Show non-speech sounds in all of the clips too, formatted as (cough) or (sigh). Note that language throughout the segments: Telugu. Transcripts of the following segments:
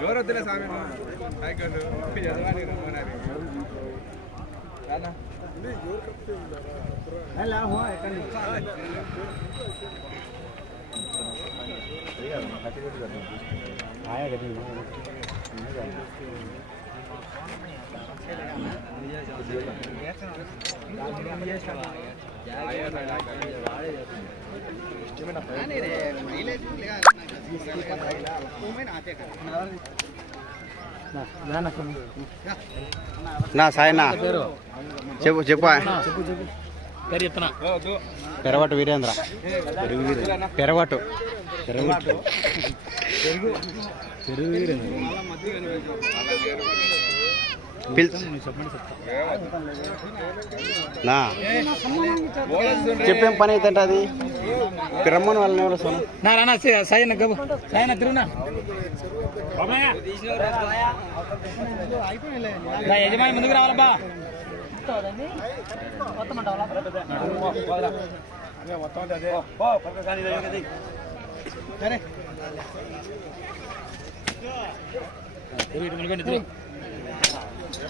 ఎవరు వద్దులే స్వామి సైకిల్ చదవాలి రమ్మన్నారు రానా నా సాయనా. చెప్పు చెప్పు పేరు చెప్తున్నా వద్దు పెరవటు వీరేంద్ర. పెరవటు. పెరవటు. వీరేంద్ర. నా. చెప్పేం పని అయితే అది రమ్మని వాళ్ళని ఎవరు వస్తాను నా రానా సాయన్న గబు. సాయన్న తిరునా యజమాని ముందుకు రావాలబ్బా సరే. (laughs)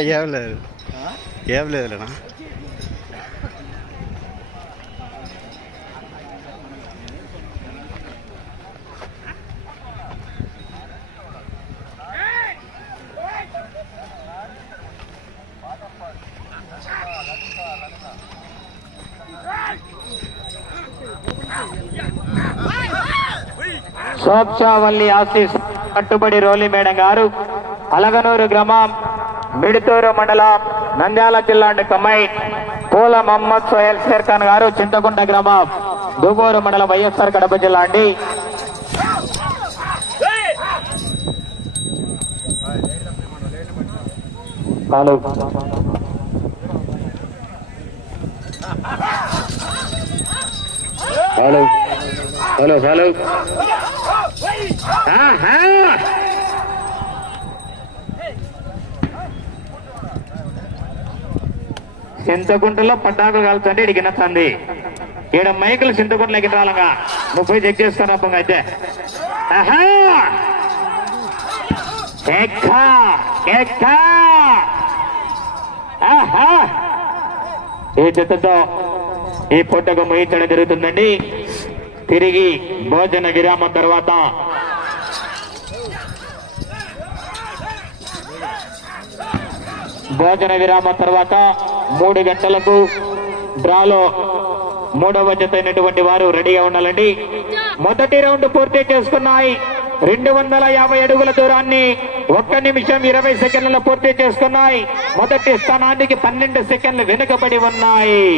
ఏం లేదు. ఏం లేదులేనా సోప్షావల్లి ఆశీస్ కట్టుబడి రోలి మేడం గారు అలగనూరు గ్రామం మిడితూరు మండలం నంద్యాల జిల్లా కమై పూల మహమ్మద్ సోహెల్ షేర్ ఖాన్ గారు చింతకుంట గ్రామం దుగూరు మండలం వైఎస్ఆర్ కడప జిల్లా అండి. హలో హలో హలో చింతకుంటలో పట్టాకులు కాల్చండి ఇడికి నచ్చండి. ఈడ మైకులు చింతకుంటలోకి నువ్వు పోయి చెక్ చేస్తాను అప్పంగా అయితే. ఆహా! ఈ చిత్తతో ఈ పొట్టకు ముగించడం జరుగుతుందండి. తిరిగి భోజన విరామం తర్వాత భోజన విరామం తర్వాత మూడు గంటలకు డ్రాలో మూడవ జత అయినటువంటి వారు రెడీగా ఉండాలండి. మొదటి రౌండ్ పూర్తి చేసుకున్నాయి. రెండు వందల యాభై అడుగుల దూరాన్ని ఒక్క నిమిషం ఇరవై సెకండ్లలో పూర్తి చేసుకున్నాయి. మొదటి స్థానానికి పన్నెండు సెకండ్లు వెనుకబడి ఉన్నాయి.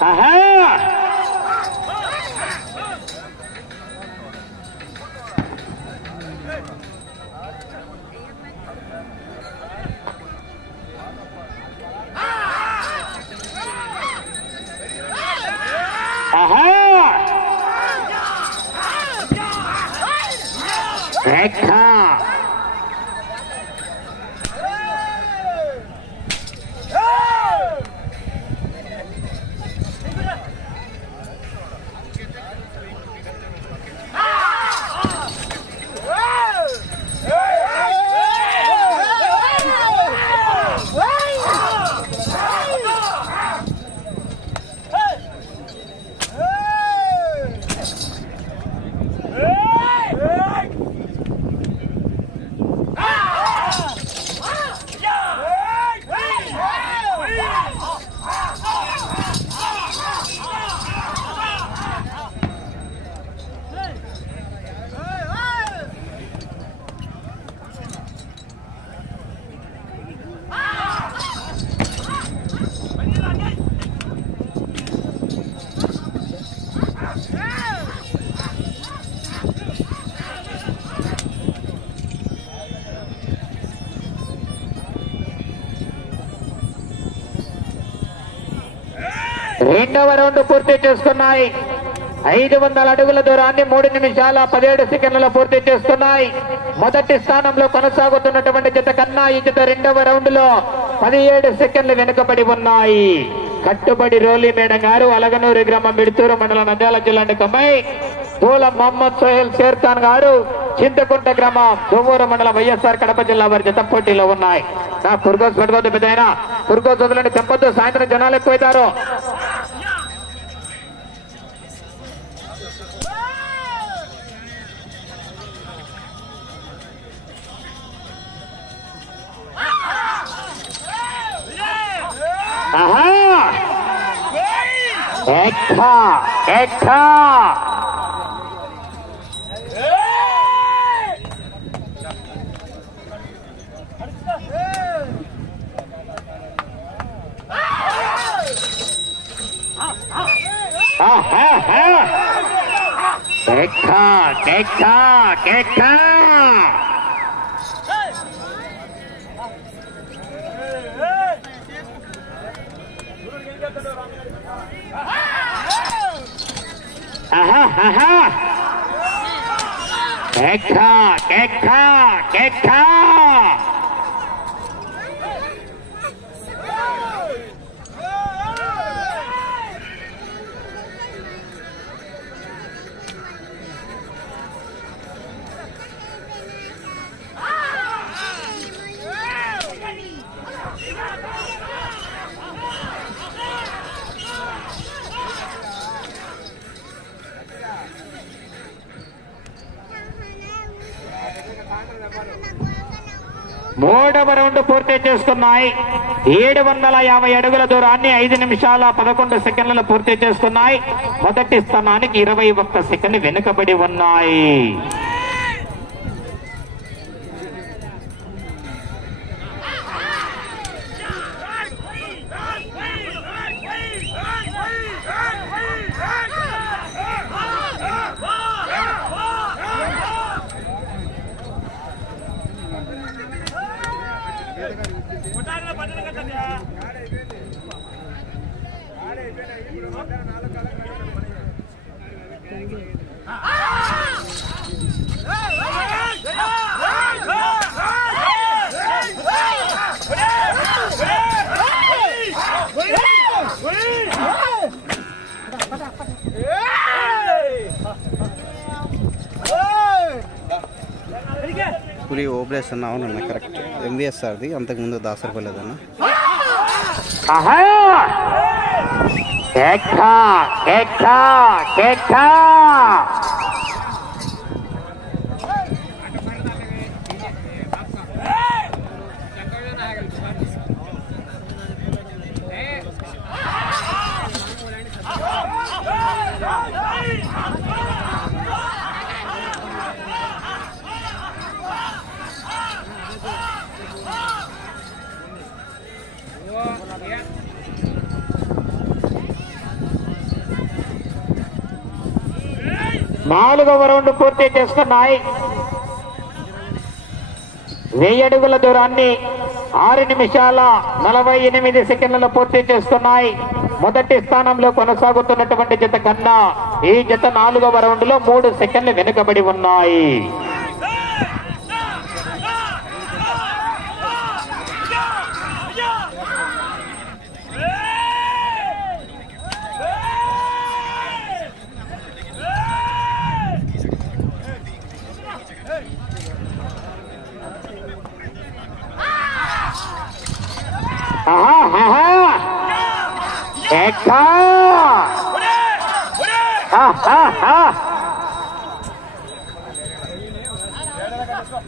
ఆహా ఆహా రేఖ రెండవ రౌండ్ పూర్తి చేసుకున్నాయి. ఐదు వందల అడుగుల దూరాన్ని మూడు నిమిషాల పదిహేడు సెకండ్లలో పూర్తి చేస్తున్నాయి మొదటి స్థానంలో కొనసాగుతున్నటువంటి జత కన్నా ఈ జత రెండవ రౌండ్లో పదిహేడు సెకండ్లు వెనుకబడి ఉన్నాయి. కట్టుబడి రోలి మేడం గారు అలగనూరు గ్రామం మిడుతూరు మండలం నంద్యాల జిల్లా కమ్మై పూల మొహమ్మద్ సోహెల్ షేర్ ఖాన్ గారు చింతకుంట గ్రామం దువ్వూరు మండలం వైఎస్ఆర్ కడప జిల్లా వారి జత పోటీలో ఉన్నాయి. నా పురుగోస్ పట్టుకోవద్దు పెద్ద పురుగోస్ వదలండి తెంపొద్దు సాయంత్రం జనాలు ఎక్కువైతారు. ఆహా ఎక్కా ఎక్కా ఆహా ఎక్కా aha, aha. Get caught, get caught, get caught. పూర్తి చేసుకున్నాయి. ఏడు వందల యాభై అడుగుల దూరాన్ని ఐదు నిమిషాల పదకొండు సెకండ్లలో పూర్తి చేసుకున్నాయి. మొదటి స్థానానికి ఇరవై ఒక్క సెకండ్ వెనుకబడి ఉన్నాయి. అన్న అవునన్న కరెక్ట్ ఎంబీఎస్ సార్ది అంతకుముందు దాసరిపోలేదన్న ఆహా! ఎక్కా ఎక్కా నాలుగవ రౌండ్ పూర్తి చేస్తున్నాయి వెయ్యి అడుగుల దూరాన్ని ఆరు నిమిషాల నలభై ఎనిమిది సెకండ్లలో పూర్తి చేస్తున్నాయి మొదటి స్థానంలో కొనసాగుతున్నటువంటి జత కన్నా ఈ జత నాలుగవ రౌండ్లో మూడు సెకండ్లు వెనుకబడి ఉన్నాయి ఆహా, ఆహా. ఎక్కా. ఆహా, ఆహా.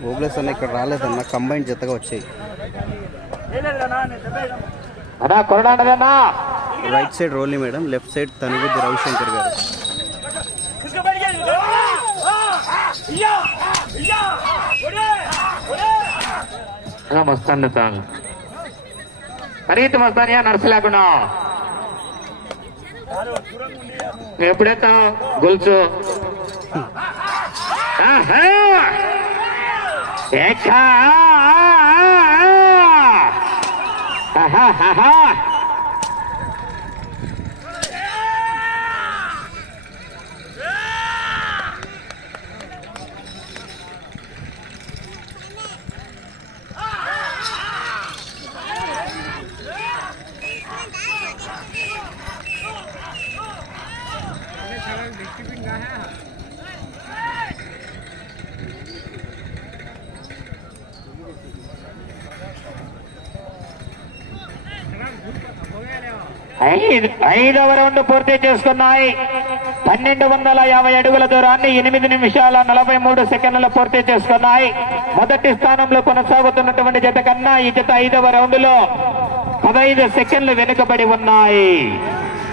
ఓబ్లేస్ అన్న ఇక్కడ రాలేదన్న కంబైన్ జతగా వచ్చాయి. Right side Roli madam left side తనుగుద్ది Ravishankar గారు. మస్తాను తాను అడిగితే మస్తానియా నర్సు లేకుండా. ఎప్పుడైతే గొలుసు ఆహా! ఆహా! ఐదు ఐదవ రౌండ్ పూర్తి చేసుకున్నాయి. పన్నెండు వందల యాభై అడుగుల దూరాన్ని ఎనిమిది నిమిషాల నలభై మూడు సెకండ్లు పూర్తి చేసుకున్నాయి. మొదటి స్థానంలో కొనసాగుతున్నటువంటి జత కన్నా ఈ జత ఐదవ రౌండ్లో పదహైదు సెకండ్లు వెనుకబడి ఉన్నాయి.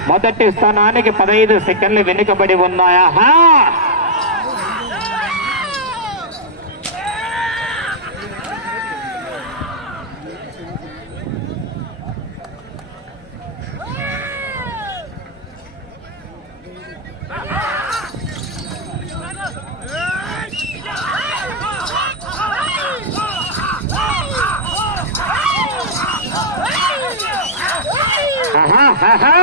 మొదటి స్థానానికి పదహైదు సెకండ్లు వెనుకబడి ఉన్నాయా ఆహా, ఆహా.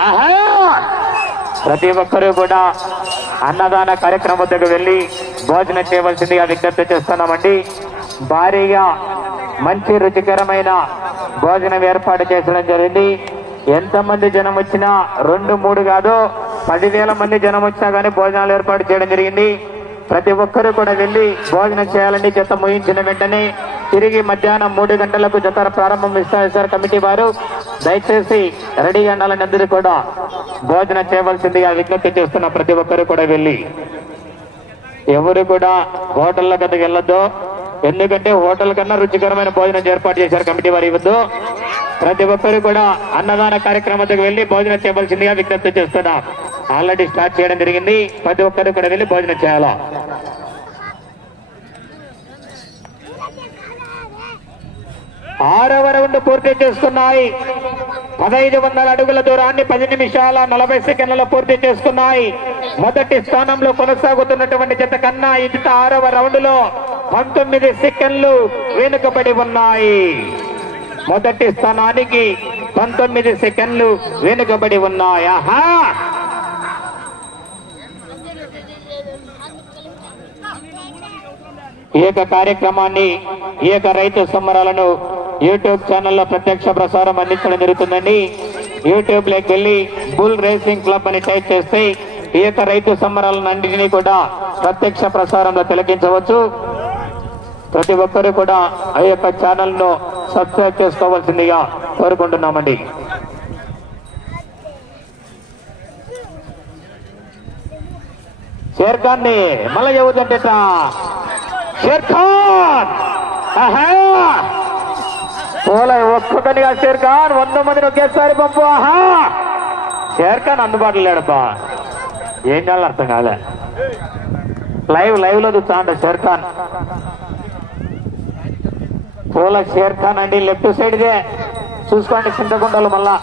ఆహా! ప్రతి ఒక్కరూ కూడా అన్నదాన కార్యక్రమం వద్దకు వెళ్ళి భోజనం చేయవలసిందిగా విజ్ఞప్తి చేస్తున్నామండి. భారీగా మంచి రుచికరమైన భోజనం ఏర్పాటు చేసడం జరిగింది. ఎంతమంది జనం వచ్చినా రెండు మూడు కాదు పదివేల మంది జనం వచ్చినా కానీ భోజనాలు ఏర్పాటు చేయడం జరిగింది. ప్రతి ఒక్కరూ కూడా వెళ్ళి భోజనం చేయాలని చెత్త ముగించిన వెంటనే తిరిగి మధ్యాహ్నం మూడు గంటలకు జత ప్రారంభం ఇస్తారు కమిటీ వారు. దయచేసి రెడీగా ఉండాలని అందరూ కూడా భోజనం చేయవలసిందిగా విజ్ఞప్తి చేస్తున్న ప్రతి ఒక్కరూ కూడా వెళ్ళి. ఎవరు కూడా హోటళ్ళ కథకు వెళ్ళొద్దు. ఎందుకంటే హోటల్ కన్నా రుచికరమైన భోజనం ఏర్పాటు చేశారు కమిటీ వారి ఇవ్వద్దు ప్రతి ఒక్కరు కూడా అన్నదాన కార్యక్రమానికి వెళ్ళి భోజనం చేయవలసిందిగా విజ్ఞప్తి చేస్తున్నాం. ఆల్రెడీ స్టార్ట్ చేయడం జరిగింది. ప్రతి ఒక్కరు కూడా వెళ్ళి భోజనం చేయాలా? ఆరవ రౌండ్ పూర్తి చేసుకున్నాయి పదహైదు వందల అడుగుల దూరాన్ని పది నిమిషాల నలభై సెకండ్లలో పూర్తి చేసుకున్నాయి మొదటి స్థానంలో కొనసాగుతున్నటువంటి జత కన్నా ఈ ఆరవ రౌండ్లో పంతొమ్మిది సెకండ్లు వెనుకబడి ఉన్నాయి. మొదటి స్థానానికి పంతొమ్మిది సెకండ్లు వెనుకబడి ఉన్నాయి. ఆహా! ఈ యొక్క కార్యక్రమాన్ని ఈ యొక్క రైతు సంబరాలను యూట్యూబ్ ఛానల్లో ప్రత్యక్ష ప్రసారం అందించడం జరుగుతుందండి. యూట్యూబ్లోకి వెళ్ళి బుల్ రేసింగ్ క్లబ్ అని టైప్ చేస్తే ఈ యొక్క రైతు సంబరాలను అన్నింటినీ కూడా ప్రత్యక్ష ప్రసారంలో తిలకించవచ్చు. ప్రతి ఒక్కరూ కూడా ఆ యొక్క ఛానల్ను సబ్స్క్రైబ్ చేసుకోవాల్సిందిగా కోరుకుంటున్నామండి. షేర్ ఖాన్ మళ్ళీ చెబుతుంటే షేర్ ఖాన్! ఆహా! పోలే ఒక్కొక్కటిగా షేర్ ఖాన్ వంద మందిని ఒకేసారి పంపు. ఆహా! షేర్ ఖాన్ అందుబాటులో లేడబ్బా ఏం కావాలి అర్థం కాలే. లైవ్ లైవ్లో చూస్తా షేర్ ఖాన్. పూల షేర్ ఖాన్ అండి లెఫ్ట్ సైడ్ దే చూసుకోండి చింతకుండలు మళ్ళా.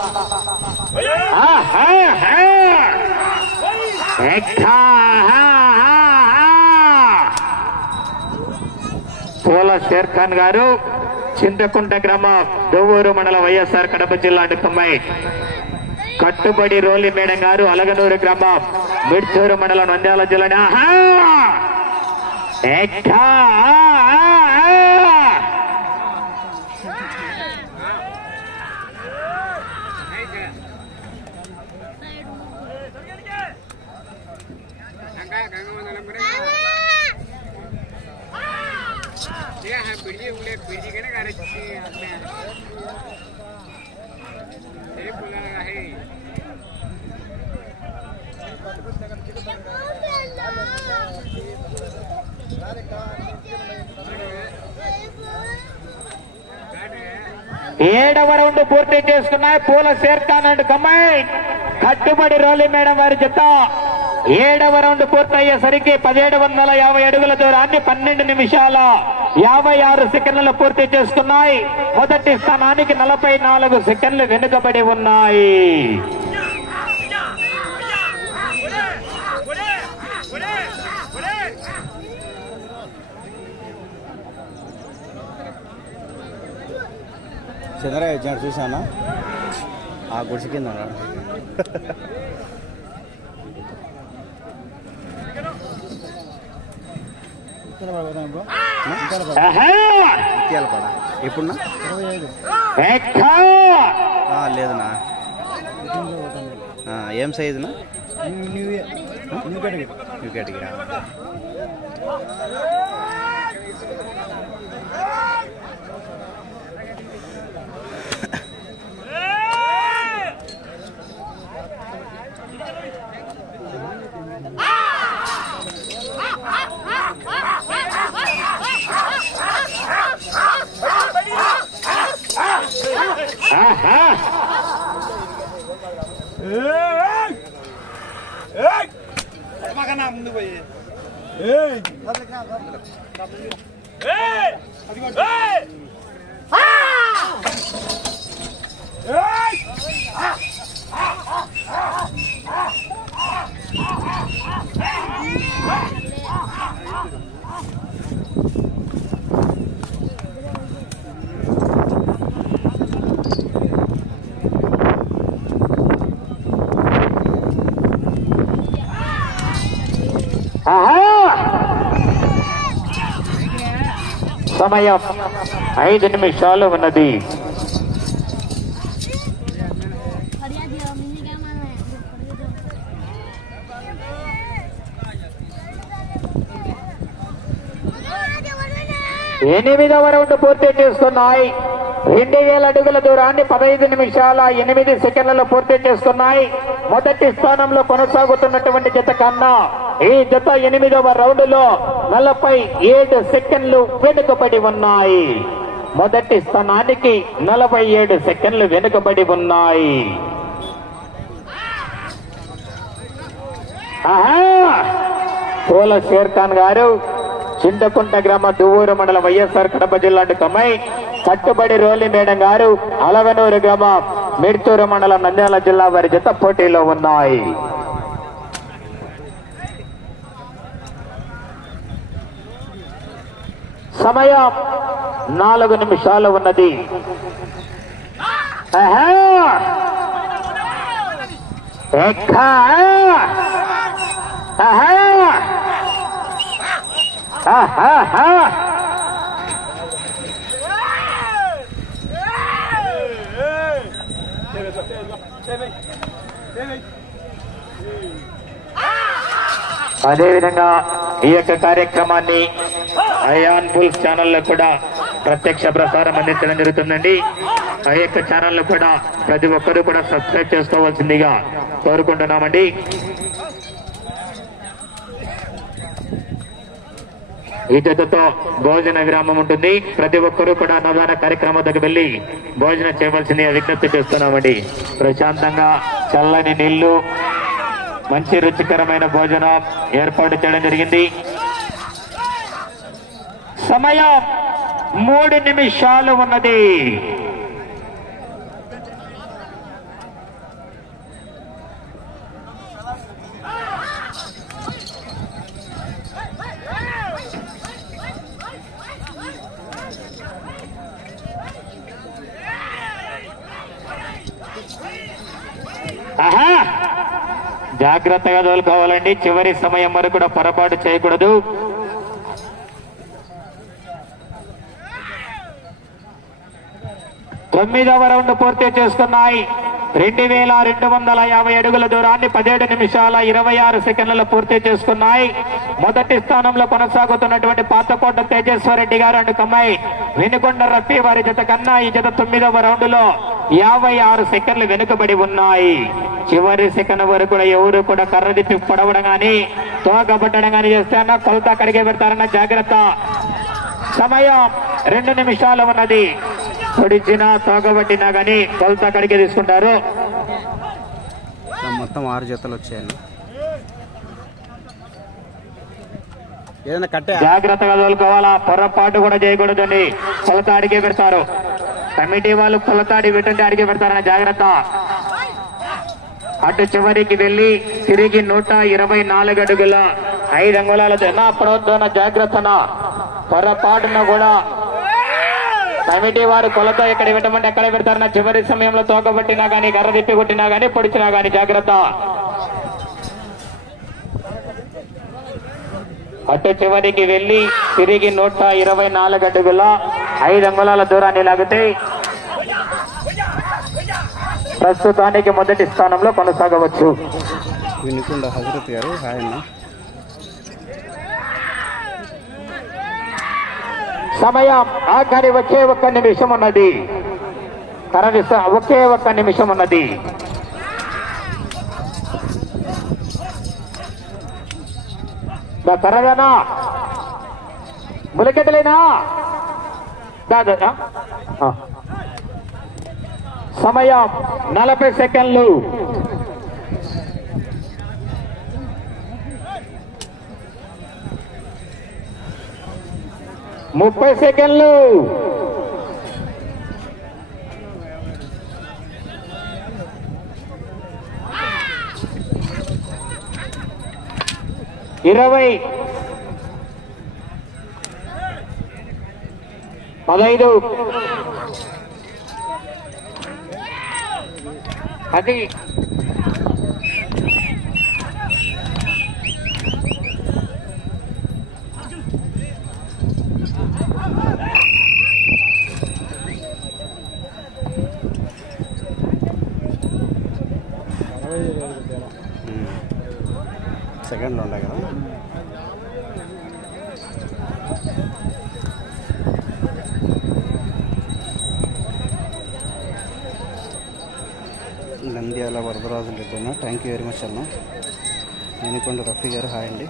ఎక్కా! పూల షేర్ ఖాన్ గారు. చింతకుంట గ్రామం దోవూరు మండలం వైఎస్ఆర్ కడప జిల్లా కమ్మాయి కట్టుబడి రోలి మేడం గారు అలగనూరు గ్రామం మిడ్చూరు మండలం నంద్యాల జిల్లా ఏడవ రౌండ్ పూర్తి చేసుకున్నాయి. పూల షేర్ఖాన్ అండ్ కమ్మాయి కట్టుబడి రోలి మేడం వారి జత. ఏడవ రౌండ్ పూర్తయ్యేసరికి పదిహేడు వందల యాభై అడుగుల దూరాన్ని పన్నెండు నిమిషాల యాభై ఆరు సెకండ్లు పూర్తి చేసుకున్నాయి. మొదటి స్థానానికి నలభై నాలుగు సెకండ్లు వెనుకబడి ఉన్నాయి. చంద్రయ్య వచ్చినాడు చూసానా ఆ గుడిసె కింద ఉన్నాడు ఆహా! ముత్యాల పడ ఎప్పుడున్నా లేదునా? ఆ, ఏం సైజునా new new category new category ఆహా ముందు పోయి ఆహా సమయం ఐదు నిమిషాలు ఉన్నది. ఎనిమిదవ రౌండ్ పూర్తి చేస్తున్నాయి. రెండు వేల అడుగుల దూరాన్ని పదహైదు నిమిషాల ఎనిమిది సెకండ్లలో పూర్తి చేస్తున్నాయి మొదటి స్థానంలో కొనసాగుతున్నటువంటి జత కన్నా ఈ జత ఎనిమిదవ రౌండ్లో నలభై ఏడు సెకండ్లు వెనుకబడి ఉన్నాయి. మొదటి స్థానానికి నలభై ఏడు సెకండ్లు వెనుకబడి ఉన్నాయి. ఆహా! పూల షేర్ ఖాన్ గారు చింతకుంట గ్రామ దువ్వూరు మండలం వైఎస్ఆర్ కడప జిల్లా కమై కట్టుబడి రోలి మేడం గారు అలవనూరు గ్రామం మిడ్తూరు మండలం నంద్యాల జిల్లా వారి జత పోటీలో ఉన్నాయి. సమయం నాలుగు నిమిషాలు ఉన్నది. ఆహా! ఆహా! అదేవిధంగా ఈ యొక్క కార్యక్రమాన్ని అయాన్ బుల్స్ ఛానల్లో కూడా ప్రత్యక్ష ప్రసారం అందించడం జరుగుతుందండి. ఆ యొక్క ఛానల్లో కూడా ప్రతి ఒక్కరూ కూడా సబ్స్క్రైబ్ చేసుకోవాల్సిందిగా కోరుకుంటున్నామండి. ఈ జతతో భోజన విరామం ఉంటుంది. ప్రతి ఒక్కరూ కూడా అన్నదాన కార్యక్రమం దగ్గర వెళ్ళి భోజనం చేయవలసింది విజ్ఞప్తి చేస్తున్నామండి. ప్రశాంతంగా చల్లని నీళ్ళు మంచి రుచికరమైన భోజనం ఏర్పాటు చేయడం జరిగింది. సమయం మూడు నిమిషాలు ఉన్నది. ఆహా! జాగ్రత్తగా తోలుకోవాలండి. చివరి సమయం వరకు కూడా పొరపాటు చేయకూడదు. తొమ్మిదవ రౌండ్ పూర్తి చేసుకున్నాయి. రెండు వేల రెండు వందల యాభై అడుగుల దూరాన్ని పదిహేడు నిమిషాల ఇరవై ఆరు సెకండ్లలో పూర్తి చేసుకున్నాయి. మొదటి స్థానంలో కొనసాగుతున్నటువంటి పాతకోట తేజేశ్వరరెడ్డి గారు అండ్ కమ్మాయి వెనుకొండ రఫీ వారి జత కన్నా ఈ జత తొమ్మిదవ రౌండ్లో యాభై ఆరు సెకండ్లు వెనుకబడి ఉన్నాయి. చివరి సెకండ్ వరకు కూడా ఎవరు కూడా కర్ర తిప్పి పడవడం గాని తోగబట్టడం గాని చేస్తే అన్న కొలత కడిగే పెడతారన్న జాగ్రత్త. సమయం రెండు నిమిషాలు ఉన్నది. పొడిచినా తోగబట్టినా గాని కొలత కడిగే తీసుకుంటారు. మొత్తం ఆరు జతలు వచ్చాయండి. ఏదైనా కట్టే జాగ్రత్తగా తోలుకోవాలా? పొరపాటు కూడా చేయకూడదండి కొలత అడిగే పెడతారు. కమిటీ వాళ్ళు కొలత అడిగి పెట్టండి అడిగి పెడతారన్న జాగ్రత్త. అటు చివరికి వెళ్ళి తిరిగి నూట ఇరవై నాలుగు అడుగుల ఐదు అంగుళాల జన ప్రవర్తన జాగ్రత్తన పొరపాటున కూడా కమిటీ వారు కొలత ఎక్కడ పెట్టమంటే ఎక్కడ పెడతారన్న చివరి సమయంలో తోకబట్టినా గానీ కర్ర తిప్పి కొట్టినా గానీ పొడిచినా గానీ జాగ్రత్త. అటు చివరికి వెళ్ళి తిరిగి నూట ఇరవై నాలుగు అడుగుల ఐదు అంగుళాల దూరాన్ని లాగితే ప్రస్తుతానికి మొదటి స్థానంలో కొనసాగవచ్చు. వినుకొండ హజరత్ గారు హాయ్ అన్న. సమయం ఆఖరి ఒకే ఒక్క నిమిషం ఉన్నది. కరడిస ఒకే ఒక్క నిమిషం ఉన్నది. దా కరదనా ములకెట్టలేనా దా, దా, దా. ఆ. సమయం నలభై సెకండ్లు. ముప్పై సెకండ్లు. ఇరవై. పదైదు. అది. సెకండ్లో ఉండే కదా? Nandyala Varadaraju Reddy thank you very much అన్న. వినుకొండ రఫీ గారు హాయ్ అండి.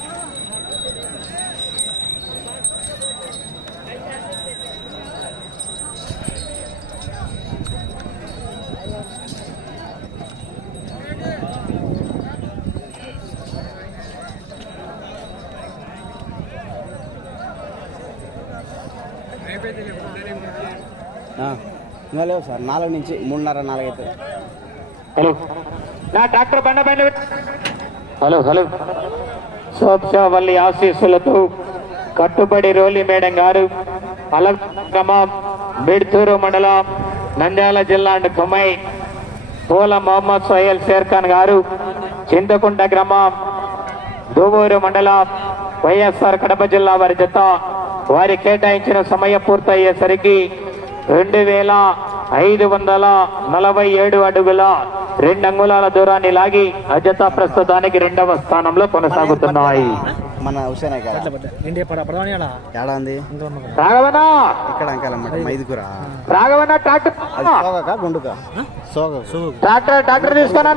ఇంకా లేవు సార్. నాలుగు నుంచి మూడున్నర నాలుగు నా డాక్టర్ బండ బండ హలో హలో. సోప్షావల్లి ఆశీస్సులతో కట్టుబడి రోలి మేడం గారు అలక్రమ బిడ్తూరు మండలం నంద్యాల జిల్లా అండ్ కుమై పూల మొహమ్మద్ సోహెల్ షేర్ఖాన్ గారు చింతకుంట గ్రామం దూవూరు మండలం వైఎస్ఆర్ కడప జిల్లా వారి జత. వారి కేటాయించిన సమయం పూర్తయ్యేసరికి రెండు వేల ఐదు వందల నలభై ఏడు అడుగుల రెండు అంగుళాల దూరాన్ని లాగి అజత ప్రస్తుతానికి రెండవ స్థానంలో కొనసాగుతున్నాయి. మన హుసేనే రాఘవనా ఇక్కడ రాఘవన ట్రాక్టర్ అది సోగక గుండుక? సోగ. ట్రాక్టర్ ట్రాక్టర్ తీసుకున్నా